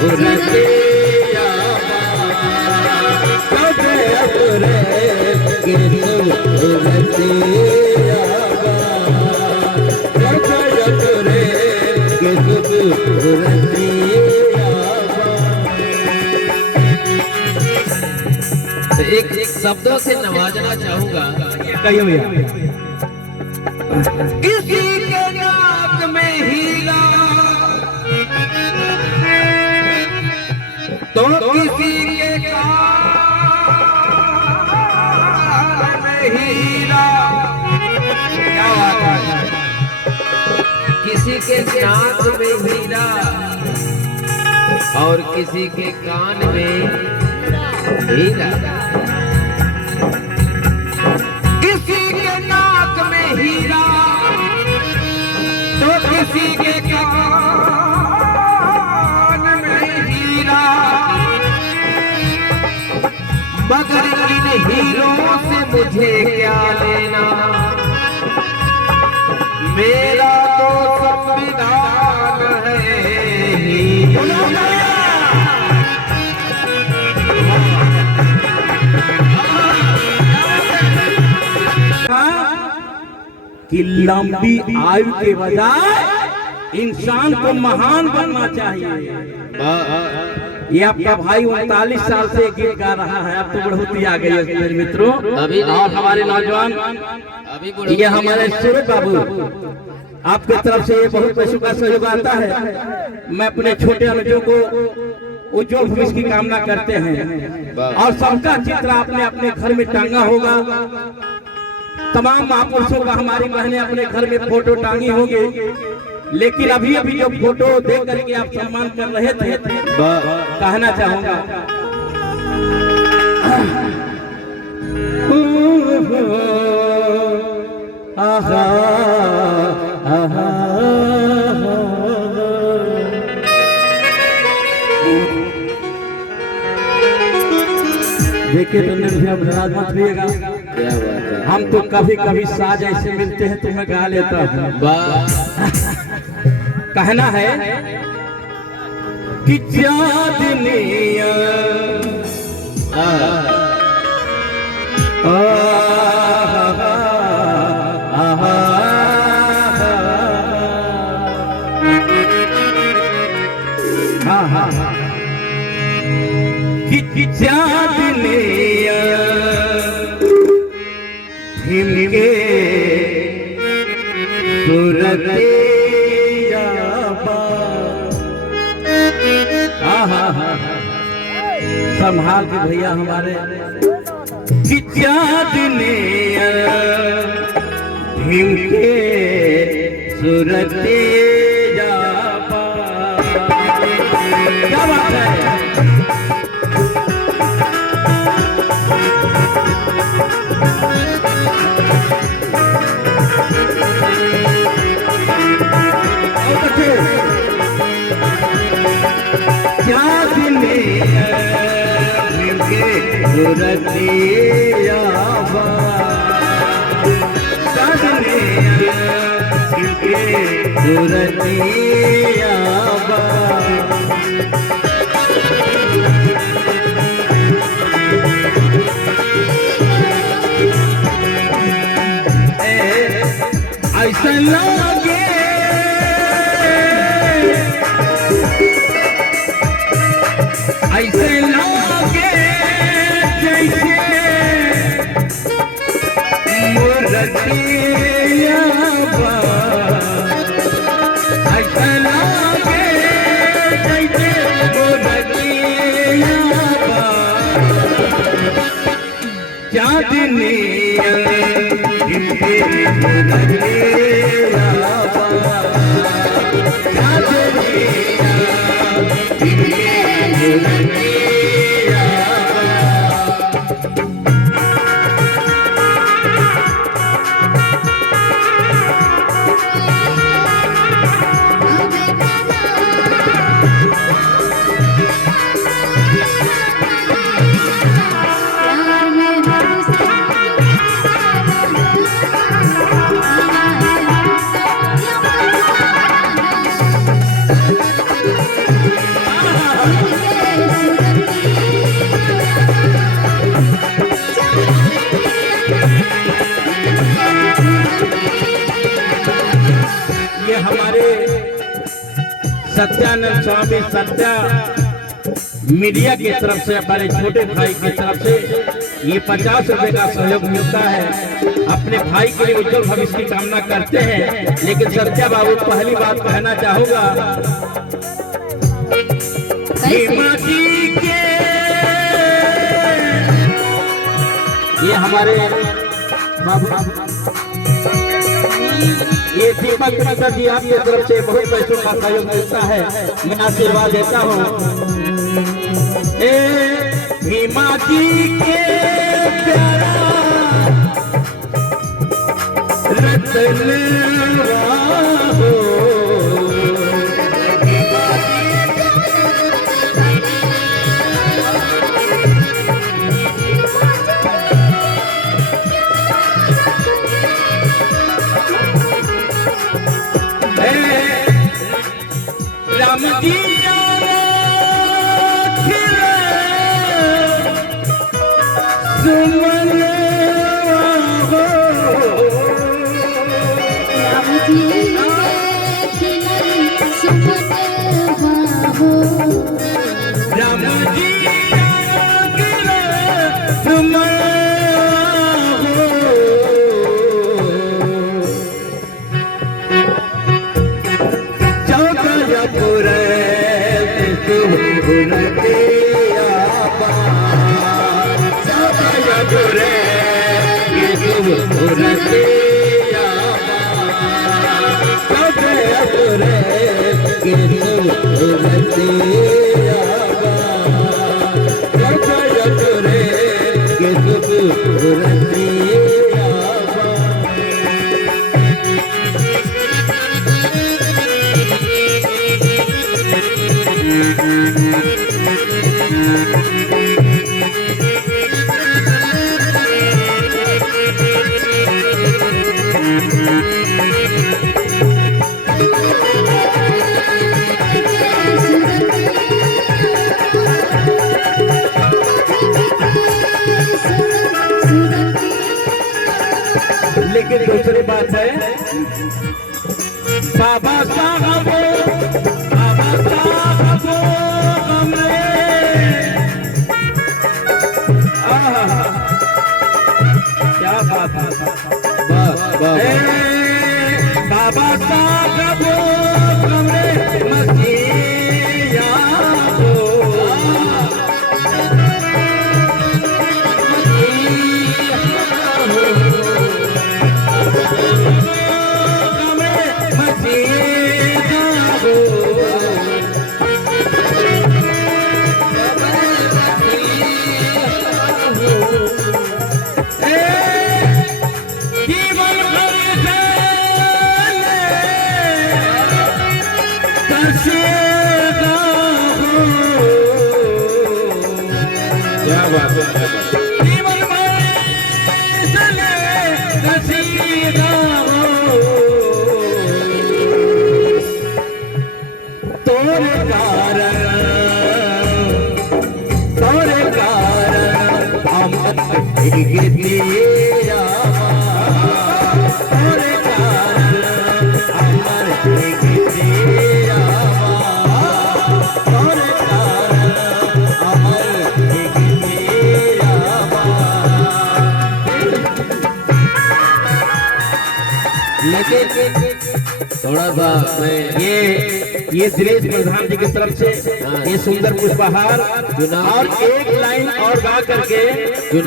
सूरते तो एक शब्दों से नवाजना चाहूंगा। कहिए भैया। किसी के नाक में हीरा तो किसी के कान में हीरा। क्या बात है। किसी के नाक में हीरा और किसी के कान में हीरा। किसी के नाक में हीरा तो किसी के कान में हीरा। मगर इन हीरों से मुझे क्या लेना, मेरा तो संविधान है कि लंबी आयु के बजाय इंसान को महान बनना चाहिए। ये आपका भाई 39 साल से गीत गा रहा है। अब तो बढ़ोतरी आ गई है मेरे मित्रों। और हमारे नौजवान ये हमारे सूरज बाबू आपके तरफ से ये बहुत पैसों का सहयोग आता है। मैं अपने छोटे अनुजों को उज्जवल भविष्य की कामना करते हैं और सबका चित्र आपने अपने घर में टांगा होगा। तमाम महापुरुषों का हमारी बहनें अपने घर में फोटो टांगी होंगी। लेकिन अभी अभी जो फोटो देख करके आप सम्मान कर रहे थे, कहना चाहूंगा आहा आहा देखिए तो नाराज मत होइएगा। क्या बात है। हम तो कभी कभी साज ऐसे मिलते हैं तो मैं गा लेता हूँ। कहना है कि चांदनिया कि चांदनिया के सूरते संभाल के भैया हमारे कि चांदनिया के सूरते क्या बात है। सूरतिया सूरतिया ऐसा लगे ऐसे लगे जैसे मूर्तिया ऐसा लगे जैसे मूर्तिया चांदनिया ये हमारे सत्यानंद स्वामी सत्या मीडिया की तरफ से हमारे छोटे भाई की तरफ से ये 50 रुपए का सहयोग मिलता है। अपने भाई के लिए उज्जवल भविष्य की कामना करते हैं। लेकिन सत्या बाबू पहली बात कहना चाहूंगा, हेमा जी के ये हमारे बाबू ये दीपक मिश्रा जी आपकी तरफ से बहुत पैसों का सहयोग मिलता है। मैं आशीर्वाद देता हूँ। भीमा जी के प्यारा रतन हो, राम जी सुमन हो, राम जी राम जी सुमन हो, चौदहपुर लेकिन दूसरी बात है, बाबा साहब हमरे क्या बात है, बाबा साहब हमरे मसीहा हो, क्या बात है, जीवन में चले रसीदा हो, तोरे कारण हम दिया, तोरे कारण हमर दिया, तोरे कारण हमर थोड़ा सा मैं ये दिनेश प्रधान जी की तरफ से ये सुंदर पुष्पहार और एक लाइन और गा करके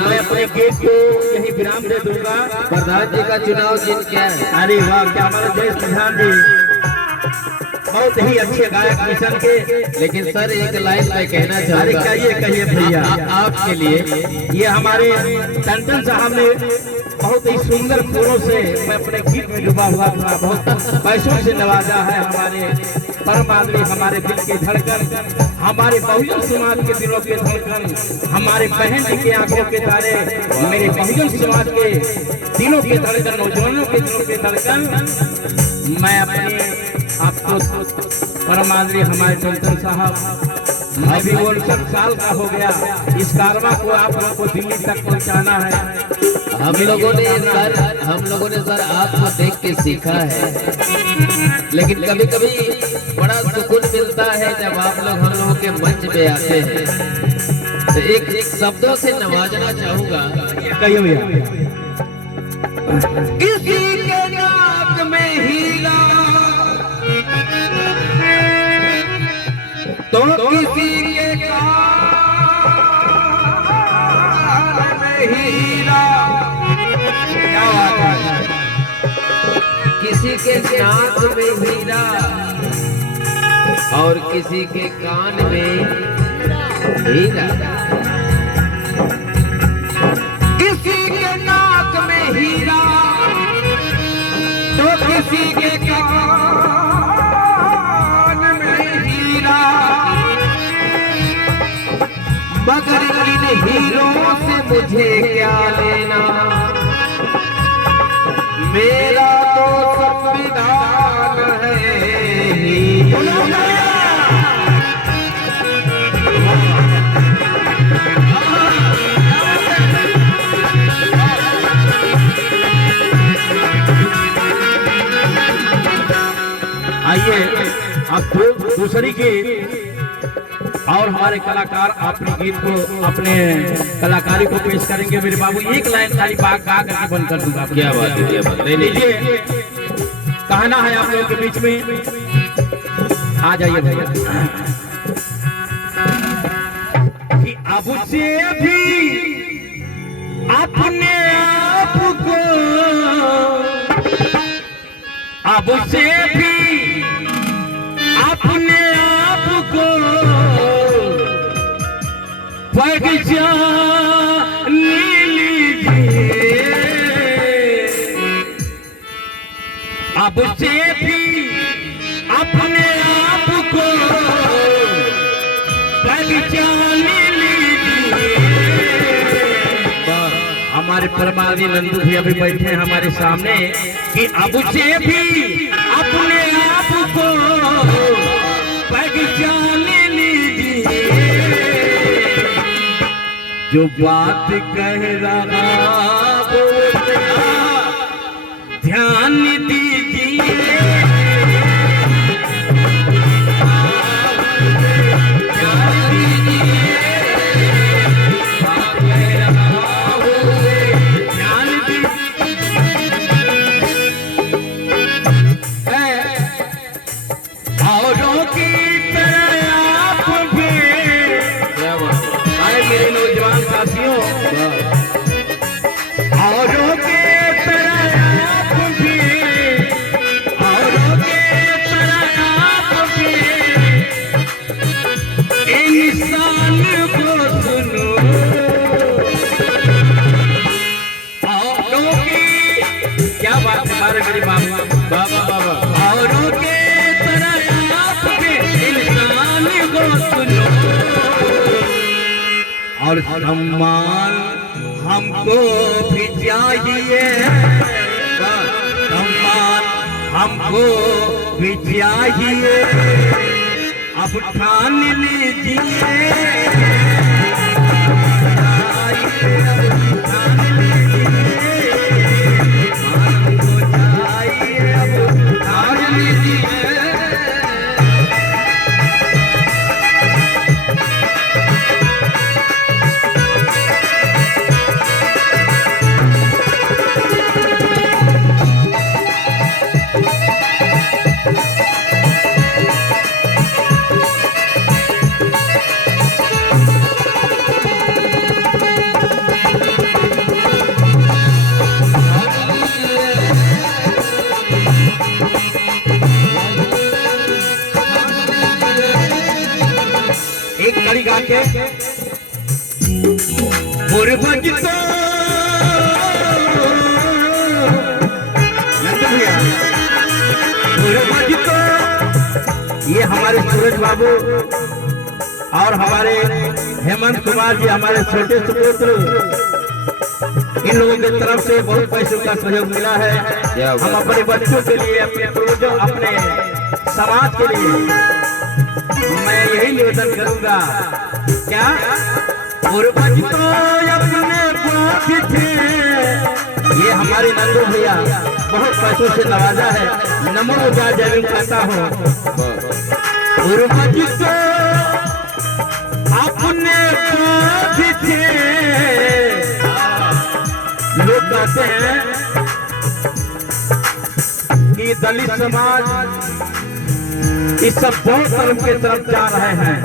मैं अपने गीत को यही विराम दे दूंगा। प्रधान जी का चुनाव चिन्ह क्या है? अरे वाह, क्या हमारे देश प्रधान जी बहुत ही अच्छे गायक मिशन के। लेकिन सर एक लाइन मैं कहना अरे चाहूंगा कहिए भैया, आपके लिए। ये हमारे टंडन साहब ने बहुत ही सुंदर फूलों से मैं अपने गीत में डूबा हुआ था, बहुत पैसों से नवाजा है। हमारे परम आदमी, हमारे दिल के धड़कन, हमारे बहुजन समाज के दिलों के धड़कन, हमारे बहन जी के आंखों के तारे, मेरे बहुजन समाज के दिलों के धड़कन, नौजवानों के दिलों के धड़कन। मैं अपने आपको परम आदमी हमारे टंडन साहब अभी वो 60 साल का हो गया। इस कारवा को आप लोगों को दिल्ली तक पहुंचाना है। हम लोगों ने सर आपको देख के सीखा है, लेकिन कभी कभी बड़ा सुकून मिलता है जब आप लोग हम लोगों के मंच पे आते हैं। तो एक शब्दों से नवाजना चाहूंगा। कहिए भैया। किसी के नाक में हीरा तो किसी के कान में हीरा। क्या बात है। किसी के नाक में हीरा और किसी के कान में हीरा। किसी के नाक में हीरा तो किसी के कान में हीरा। मगर इन हीरों से मुझे क्या लेना, मेरा तो संविधान है। आइए अब दूसरी की और हमारे कलाकार अपने गीत को, अपने कलाकारी को पेश करेंगे। मेरे बाबू एक लाइन खाली गा करके बंद कर दूंगा। क्या बात है, क्या बात है। लीजिए, कहना है आप लोगों के बीच में। आ जाइए भैया। कि अब से भी अपने आप को, अब से भी अपने आप को पहचान लीजिए। अब से भी अपने आप को पहचान लीजिए। हमारे परमाली नंदू भी अभी बैठे हैं हमारे सामने कि अब से भी अपने आप को पहचान लीजिए। जो बात कह रहा वो ध्यान दीजिए। औरों की तरह आप भी, आए मेरे नौजवान साथियों, औरों के तरह आप भी, औरों के तरह आप भी इंसान को सुनो। औरों की, क्या बात है हमारे मेरे बाबा बाबा बाबा, औरों के और सम्मान हमको भी चाहिए। सम्मान हमको भी चाहिए। अब ठान लीजिए। एक कड़ी गा के ये हमारे सूरज बाबू और हमारे हेमंत कुमार जी, हमारे छोटे सुपुत्र, इन लोगों की तरफ से बहुत पैसों का सहयोग मिला है। हम अपने बच्चों के लिए, अपने पूर्वजों, अपने समाज के लिए मैं यही निवेदन करूंगा, क्या पूर्वज तो अपने बोझ थे, ये हमारे नंदू भैया बहुत पैसों से नवाजा है, नमो जा जरूर कहता हूँ। पूर्वज तो अपने बोझ थे, लोग कहते हैं कि दलित समाज इस सब बौद्ध धर्म के तरफ जा रहे हैं।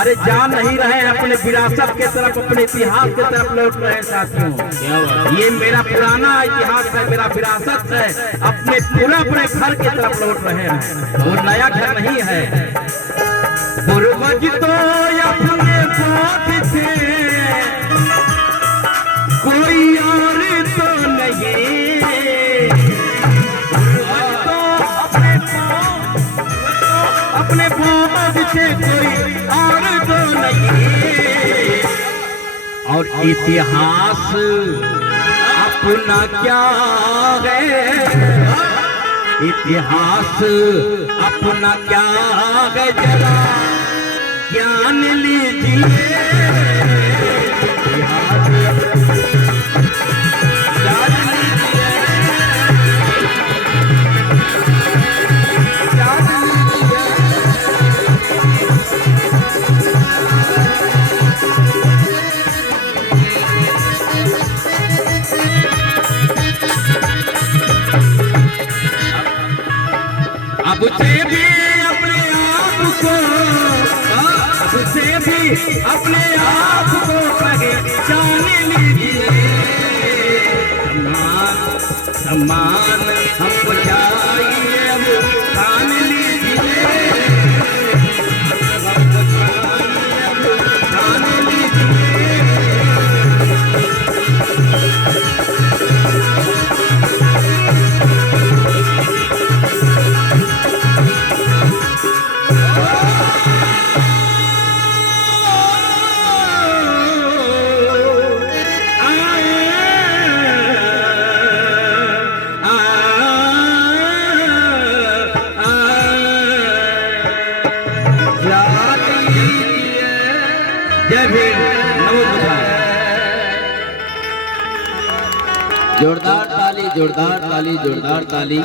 अरे जा नहीं रहे हैं, अपने विरासत के तरफ, अपने इतिहास के तरफ लौट रहे हैं साथियों। ये मेरा पुराना इतिहास है, मेरा विरासत है, अपने अपने घर के तरफ लौट रहे हैं, वो नया घर नहीं है। पूर्वज तो अपने बोझ थे, कोई और तो नहीं, अपने बोझ से कोई और तो नहीं। और इतिहास अपना क्या है, इतिहास अपना क्या है, जरा ज्ञान लीजिए। अब से भी अपने आप को, अब से भी अपने आप को पहचान लीजिए। सम्मान हमको चाहिए, अब ठान लीजिए, हमको चाहिए, अब ठान लीजिए। जय भीम, नमो बुद्धाय। जोरदार ताली, जोरदार ताली, जोरदार ताली।